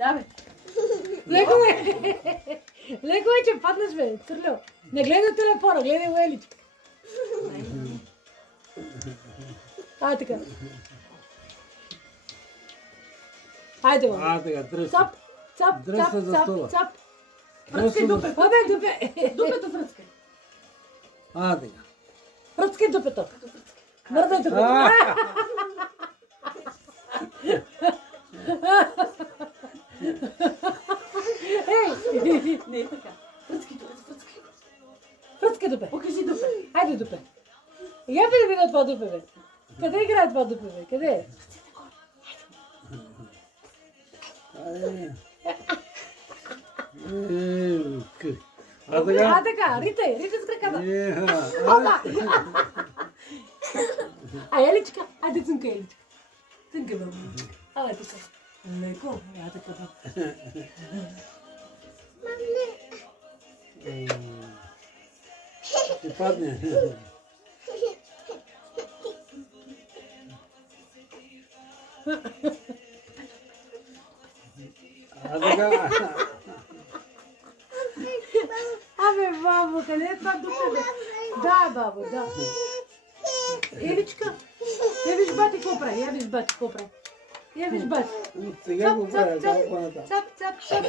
Да, бе. Леко е. Леко е, че паднеш, бе. Турлю. Не гледай телефона, гледай у Еличка. Така. Хайде, бе. Така, тръси. Цап, цап, Дръсна цап, за цап, стола. цап. Фръцкай дупе. Абе, дупе. Дупето фръцкай. Така. Фръцкай дупето. Мърдай дупето. Не е така. Фръцкай дупето, фръцкай. Фръцкай дупе. Покажи дупе. Хайде, дупе. Я бе да видя това дупе, бе. Къде играе това дупе, бе? Къде е? Така, ритай с краката. Еличка, айде цънка, Еличка. Цънка, бе. Така. Леко, така. Ще падне. Така. Абе, бабо, къде е това дупе, бе? Да, бабо, да. Еличка, я виж бати какво прави, я виж бати какво прави. Я виж бати. Сега го правя, Цап, цап, цап.